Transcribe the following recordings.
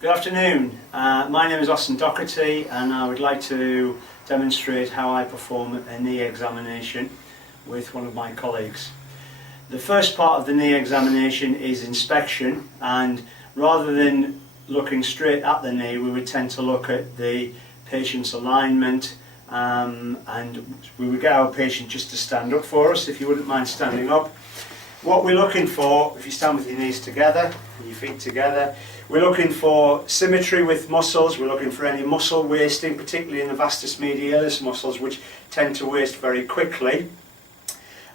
Good afternoon. My name is Doherty and I would like to demonstrate how I perform a knee examination with one of my colleagues. The first part of the knee examination is inspection, and rather than looking straight at the knee, we would tend to look at the patient's alignment, and we would get our patient just to stand up for us, if you wouldn't mind standing up. What we're looking for, if you stand with your knees together and your feet together, we're looking for symmetry with muscles. We're looking for any muscle wasting, particularly in the vastus medialis muscles, which tend to waste very quickly.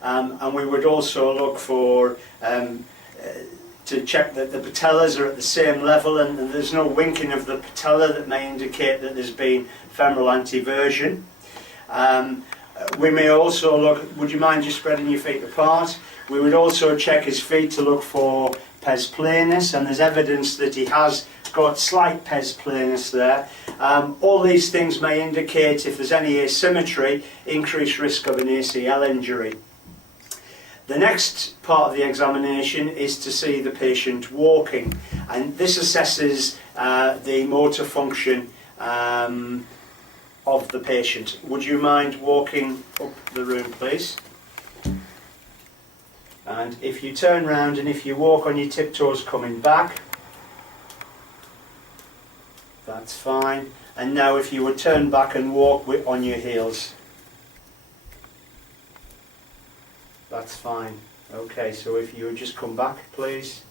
And we would also look for to check that the patellas are at the same level and there's no winking of the patella that may indicate that there's been femoral anteversion. We may also look, would you mind just spreading your feet apart? We would also check his feet to look for pes planus, and there's evidence that he has got slight pes planus there. All these things may indicate, if there's any asymmetry, increased risk of an ACL injury. The next part of the examination is to see the patient walking, and this assesses the motor function of the patient. Would you mind walking up the room, please? And if you turn round and if you walk on your tiptoes coming back, that's fine. And now if you would turn back and walk on your heels, that's fine. Okay, so if you would just come back, please,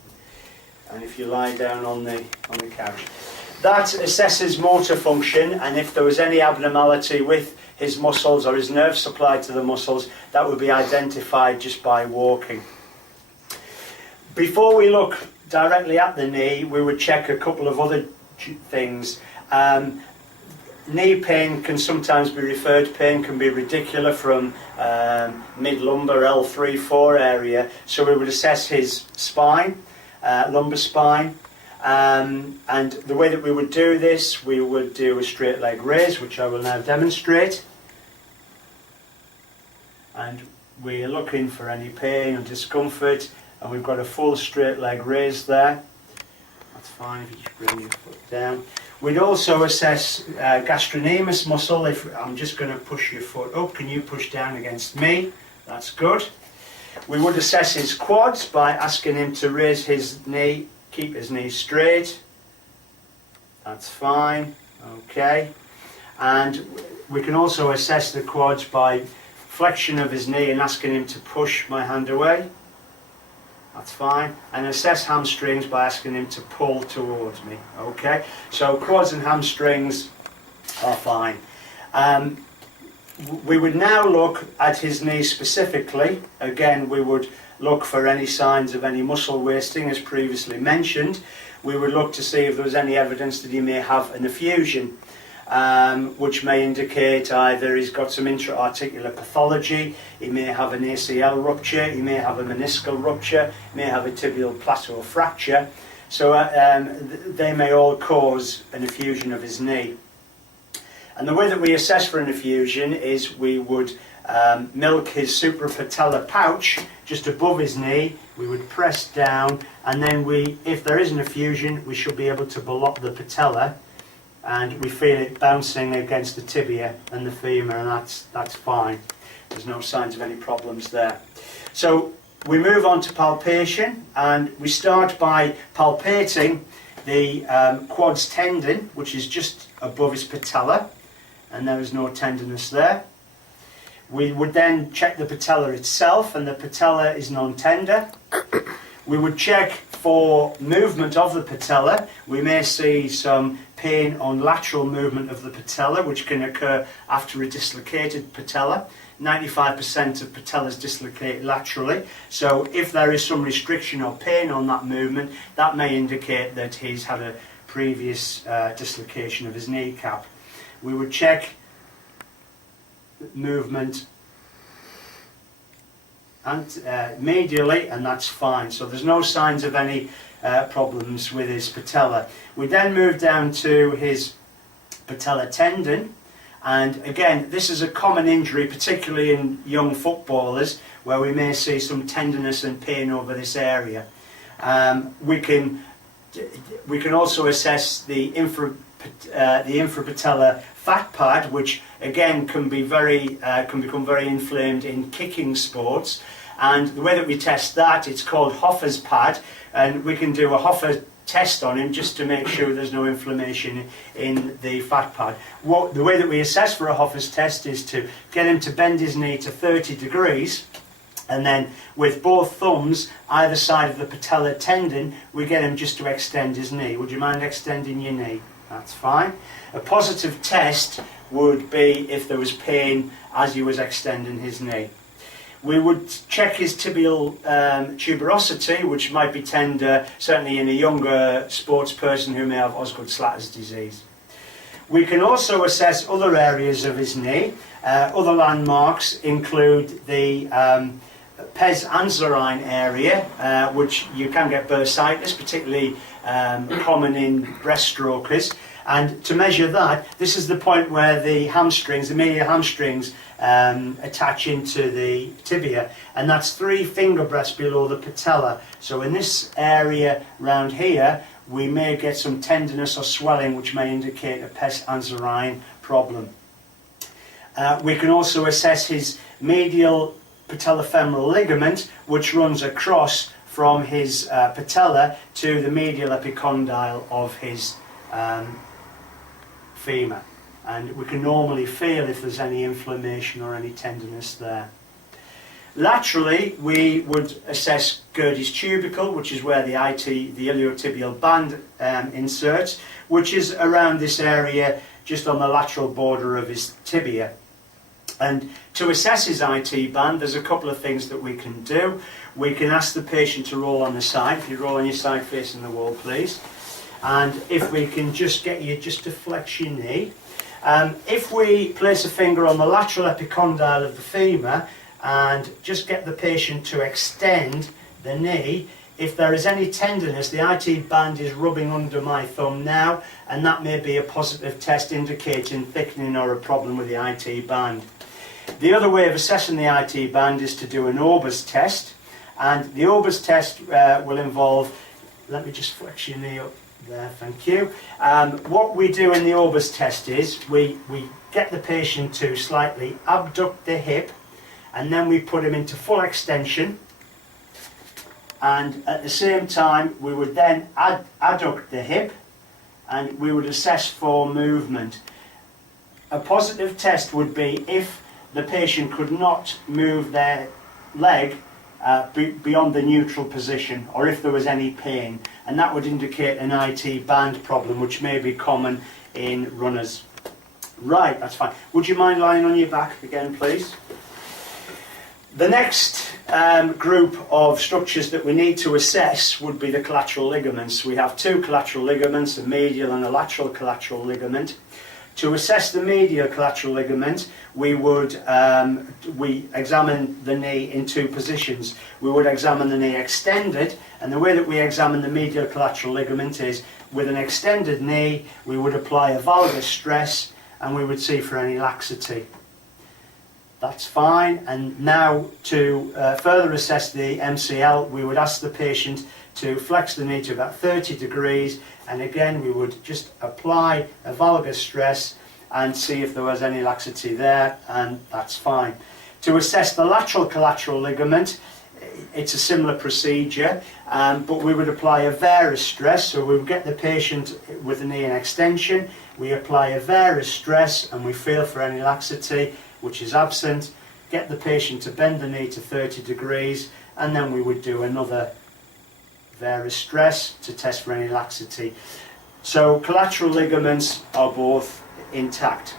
and if you lie down on the couch. That assesses motor function, and if there was any abnormality with his muscles or his nerve supply to the muscles, that would be identified just by walking. Before we look directly at the knee, we would check a couple of other things. Knee pain can sometimes be referred, pain can be radicular from mid-lumbar L3-4 area, so we would assess his spine, lumbar spine. And the way that we would do this, we would do a straight leg raise, which I will now demonstrate. And we are looking for any pain or discomfort, and we've got a full straight leg raise there. That's fine if you just bring your foot down. We'd also assess gastrocnemius muscle. If I'm just going to push your foot up, can you push down against me? That's good. We would assess his quads by asking him to raise his knee, keep his knee straight. That's fine. Okay. And we can also assess the quads by flexion of his knee and asking him to push my hand away. That's fine. And assess hamstrings by asking him to pull towards me. Okay. So quads and hamstrings are fine. We would now look at his knee specifically. Again, we would look for any signs of any muscle wasting, as previously mentioned. We would look to see if there was any evidence that he may have an effusion, which may indicate either he's got some intra-articular pathology, he may have an ACL rupture, he may have a meniscal rupture, he may have a tibial plateau fracture. So they may all cause an effusion of his knee. And the way that we assess for an effusion is we would milk his suprapatellar pouch just above his knee. We would press down, and then if there is an effusion, we should be able to block the patella, and we feel it bouncing against the tibia and the femur, and that's fine. There's no signs of any problems there. So we move on to palpation, and we start by palpating the quads tendon, which is just above his patella, and there is no tenderness there. We would then check the patella itself, and the patella is non-tender. We would check for movement of the patella. We may see some pain on lateral movement of the patella, which can occur after a dislocated patella. 95% of patellas dislocate laterally, so if there is some restriction or pain on that movement, that may indicate that he's had a previous dislocation of his kneecap. We would check movement and medially, and that's fine, so there's no signs of any problems with his patella. We then move down to his patella tendon, and again, this is a common injury, particularly in young footballers, where we may see some tenderness and pain over this area. We can We can also assess the infrapatellar fat pad, which again can become very inflamed in kicking sports. And the way that we test that, it's called Hoffer's pad, and we can do a Hoffer test on him just to make sure there's no inflammation in the fat pad. The way that we assess for a Hoffer's test is to get him to bend his knee to 30 degrees, and then with both thumbs either side of the patellar tendon, we get him just to extend his knee. Would you mind extending your knee? That's fine. A positive test would be if there was pain as he was extending his knee. We would check his tibial tuberosity, which might be tender, certainly in a younger sports person who may have Osgood-Schlatter's disease. We can also assess other areas of his knee. Other landmarks include the pes anserine area, which you can get bursitis, particularly common in breaststrokers. And to measure that, this is the point where the hamstrings, the medial hamstrings, attach into the tibia, and that's 3 finger breadths below the patella. So in this area round here, we may get some tenderness or swelling, which may indicate a pes anserine problem. We can also assess his medial patellofemoral ligament, which runs across from his patella to the medial epicondyle of his femur, and we can normally feel if there's any inflammation or any tenderness there. Laterally, we would assess Gerdy's tubercle, which is where the iliotibial band inserts, which is around this area just on the lateral border of his tibia. And to assess his IT band, there's a couple of things that we can do. We can ask the patient to roll on the side. If you roll on your side facing the wall, please. And if we can just get you just to flex your knee. If we place a finger on the lateral epicondyle of the femur and just get the patient to extend the knee, if there is any tenderness, the IT band is rubbing under my thumb now, and that may be a positive test indicating thickening or a problem with the IT band. The other way of assessing the IT band is to do an Ober's test, and the Ober's test will involve, let me just flex your knee up there, thank you. What we do in the Ober's test is we get the patient to slightly abduct the hip, and then we put him into full extension, and at the same time we would then adduct the hip, and we would assess for movement. A positive test would be if the patient could not move their leg beyond the neutral position, or if there was any pain, and that would indicate an IT band problem, which may be common in runners. Right, that's fine. Would you mind lying on your back again, please? The next group of structures that we need to assess would be the collateral ligaments. We have 2 collateral ligaments, a medial and a lateral collateral ligament. To assess the medial collateral ligament, we would examine the knee in 2 positions. We would examine the knee extended, and the way that we examine the medial collateral ligament is with an extended knee, we would apply a valgus stress, and we would see for any laxity. That's fine. And now to further assess the MCL, we would ask the patient to flex the knee to about 30 degrees, and again we would just apply a valgus stress and see if there was any laxity there, and that's fine. To assess the lateral collateral ligament, it's a similar procedure, but we would apply a varus stress. So we would get the patient with the knee in extension, we apply a varus stress, and we feel for any laxity, which is absent, get the patient to bend the knee to 30 degrees, and then we would do another varus stress to test for any laxity. So collateral ligaments are both intact.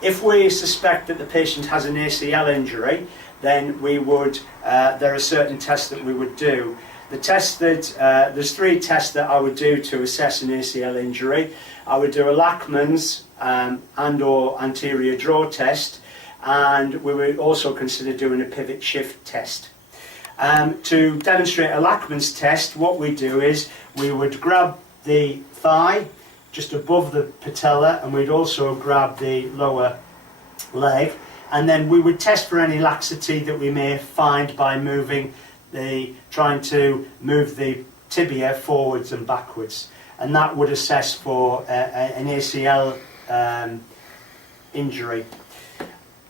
If we suspect that the patient has an ACL injury, then we would, there are certain tests that we would do. The test that, there's 3 tests that I would do to assess an ACL injury. I would do a Lachman's and or anterior draw test, and we would also consider doing a pivot shift test. To demonstrate a Lachman's test, what we do is we would grab the thigh just above the patella, and we'd also grab the lower leg, and then we would test for any laxity that we may find by trying to move the tibia forwards and backwards, and that would assess for an ACL injury.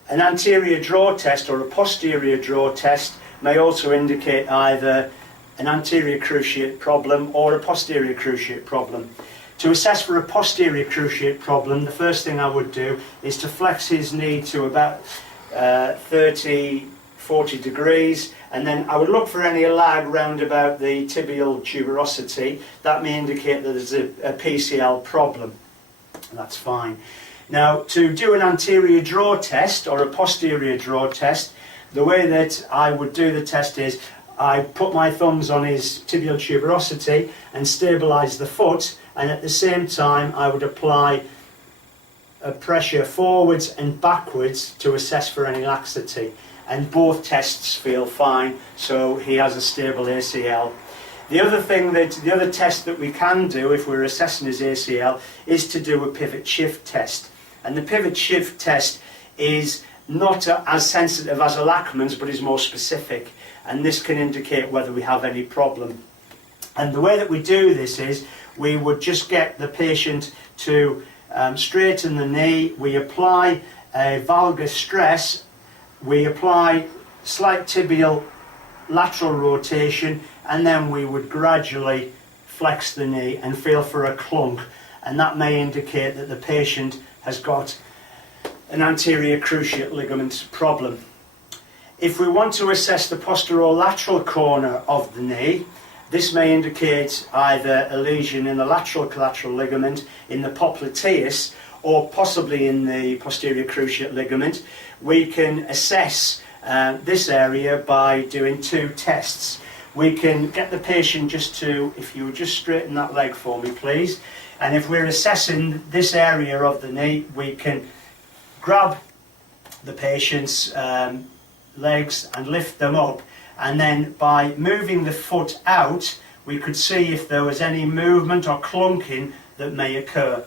An anterior draw test or a posterior draw test may also indicate either an anterior cruciate problem or a posterior cruciate problem. To assess for a posterior cruciate problem, the first thing I would do is to flex his knee to about 30-40 degrees, and then I would look for any lag round about the tibial tuberosity. That may indicate that there's a PCL problem. That's fine. Now, to do an anterior draw test or a posterior draw test, the way that I would do the test is I put my thumbs on his tibial tuberosity and stabilise the foot, and at the same time I would apply a pressure forwards and backwards to assess for any laxity, and both tests feel fine, so he has a stable ACL. The other test that we can do if we're assessing his ACL is to do a pivot shift test, and the pivot shift test is not as sensitive as a Lachman's, but is more specific, and this can indicate whether we have any problem. And the way that we do this is we would just get the patient to straighten the knee, we apply a valgus stress, we apply slight tibial lateral rotation, and then we would gradually flex the knee and feel for a clunk, and that may indicate that the patient has got an anterior cruciate ligament problem. If we want to assess the posterolateral corner of the knee, this may indicate either a lesion in the lateral collateral ligament, in the popliteus, or possibly in the posterior cruciate ligament. We can assess this area by doing two tests. We can get the patient just to, if you would just straighten that leg for me please, and if we're assessing this area of the knee, we can grab the patient's legs and lift them up, and then by moving the foot out we could see if there was any movement or clunking that may occur,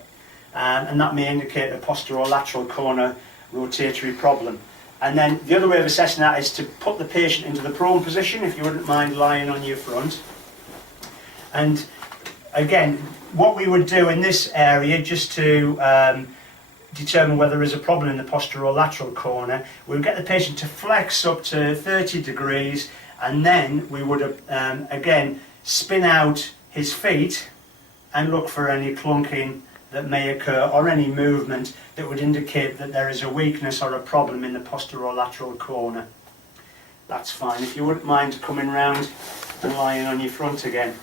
and that may indicate a posterolateral corner rotatory problem. And then the other way of assessing that is to put the patient into the prone position, if you wouldn't mind lying on your front. And again, what we would do in this area, just to determine whether there is a problem in the posterolateral corner, we would get the patient to flex up to 30 degrees, and then we would again spin out his feet and look for any clunking that may occur or any movement that would indicate that there is a weakness or a problem in the posterolateral corner. That's fine. If you wouldn't mind coming round and lying on your front again.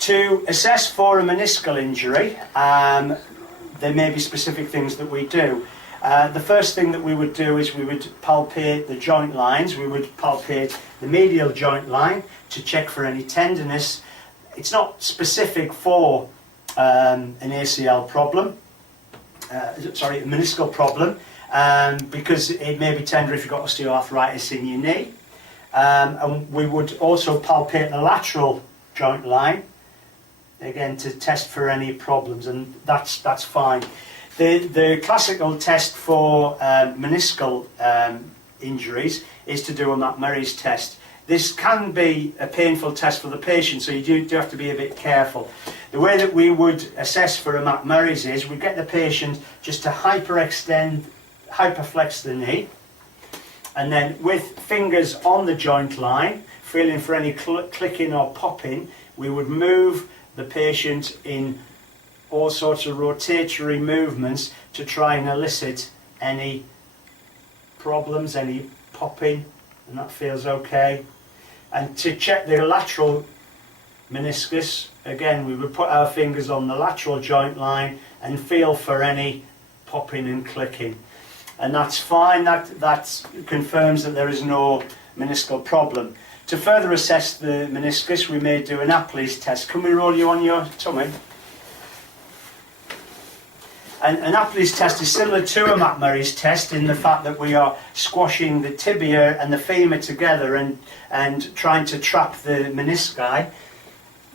To assess for a meniscal injury, there may be specific things that we do. The first thing that we would do is we would palpate the joint lines. We would palpate the medial joint line to check for any tenderness. It's not specific for an ACL problem, a meniscal problem, because it may be tender if you've got osteoarthritis in your knee. And we would also palpate the lateral joint line, again to test for any problems, and that's fine. The classical test for meniscal injuries is to do a McMurray's test. This can be a painful test for the patient, so you do have to be a bit careful. The way that we would assess for a McMurray's is we get the patient just to hyperflex the knee, and then with fingers on the joint line, feeling for any clicking or popping, we would move the patient in all sorts of rotatory movements to try and elicit any problems, any popping, and that feels okay. And to check the lateral meniscus, again we would put our fingers on the lateral joint line and feel for any popping and clicking, and that's fine. That confirms that there is no meniscal problem. To further assess the meniscus, we may do an Apley's test. Can we roll you on your tummy? And an Apley's test is similar to a McMurray's test in the fact that we are squashing the tibia and the femur together and trying to trap the menisci.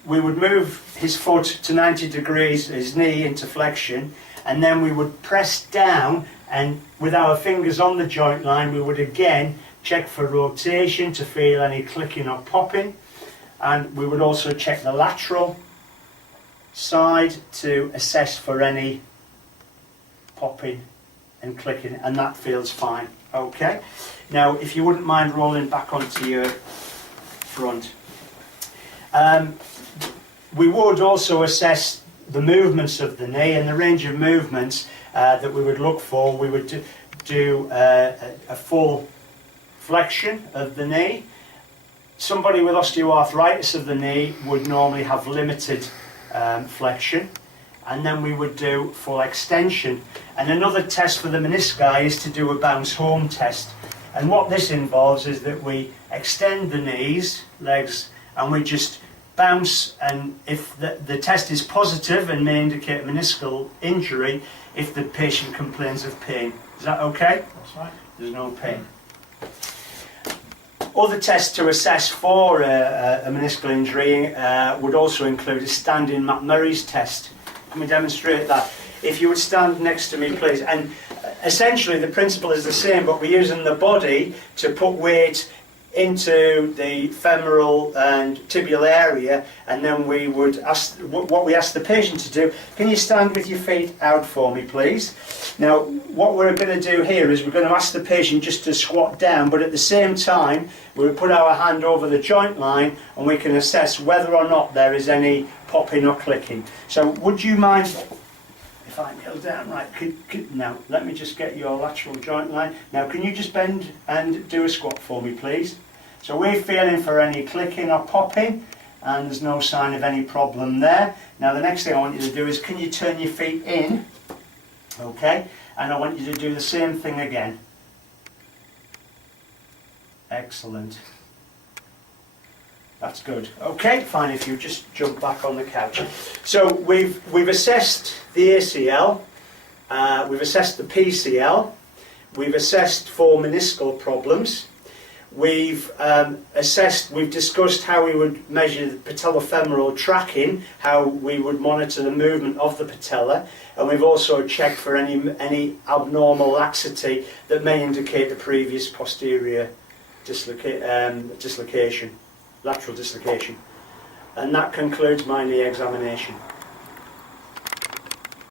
We would move his foot to 90 degrees, his knee into flexion, and then we would press down, and with our fingers on the joint line we would again check for rotation to feel any clicking or popping, and we would also check the lateral side to assess for any popping and clicking, and that feels fine. Okay, now if you wouldn't mind rolling back onto your front. We would also assess the movements of the knee, and the range of movements that we would look for. We would do a full flexion of the knee. Somebody with osteoarthritis of the knee would normally have limited flexion, and then we would do full extension. And another test for the menisci is to do a bounce home test. And what this involves is that we extend the knees, legs, and we just bounce, and if the test is positive and may indicate meniscal injury, if the patient complains of pain. Is that okay? That's right. There's no pain. Other tests to assess for a meniscal injury would also include a standing McMurray's test. Can we demonstrate that? If you would stand next to me, please. And essentially the principle is the same, but we're using the body to put weight into the femoral and tibial area, and then we would ask, what we ask the patient to do, can you stand with your feet out for me, please? Now, what we're going to do here is we're going to ask the patient just to squat down, but at the same time, we'll put our hand over the joint line, and we can assess whether or not there is any popping or clicking. So, would you mind, if I kneel down, right, now, let me just get your lateral joint line. Now, can you just bend and do a squat for me, please? So we're feeling for any clicking or popping, and there's no sign of any problem there. Now, the next thing I want you to do is, can you turn your feet in? Okay, and I want you to do the same thing again. Excellent. That's good. Okay, fine, if you just jump back on the couch. So we've assessed the ACL, we've assessed the PCL, we've assessed for meniscal problems, we've discussed how we would measure the patellofemoral tracking, how we would monitor the movement of the patella, and we've also checked for any abnormal laxity that may indicate the previous posterior dislocation. Lateral dislocation. And that concludes my knee examination.